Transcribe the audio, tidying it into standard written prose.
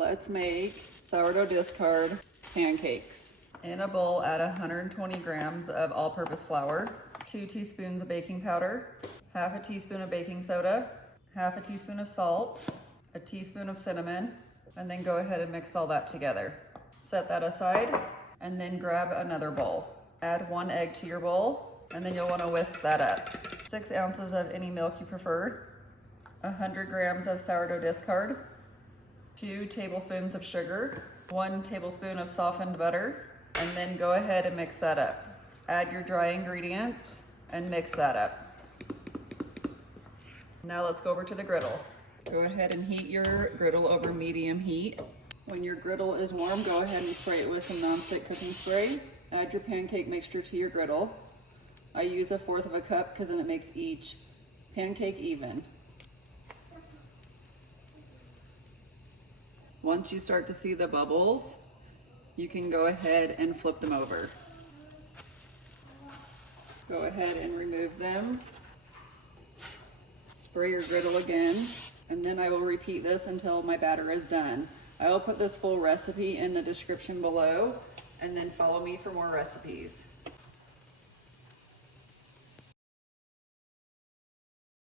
Let's make sourdough discard pancakes. In a bowl, add 120 grams of all-purpose flour, 2 teaspoons of baking powder, half a teaspoon of baking soda, half a teaspoon of salt, a teaspoon of cinnamon, and then go ahead and mix all that together. Set that aside, and then grab another bowl. Add 1 egg to your bowl, and then you'll want to whisk that up. 6 ounces of any milk you prefer, 100 grams of sourdough discard, 2 tablespoons of sugar, 1 tablespoon of softened butter, and then go ahead and mix that up. Add your dry ingredients and mix that up. Now let's go over to the griddle. Go ahead and heat your griddle over medium heat. When your griddle is warm, go ahead and spray it with some nonstick cooking spray. Add your pancake mixture to your griddle. I use 1/4 cup because then it makes each pancake even. Once you start to see the bubbles, you can go ahead and flip them over. Go ahead and remove them. Spray your griddle again, and then I will repeat this until my batter is done. I will put this full recipe in the description below, and then follow me for more recipes.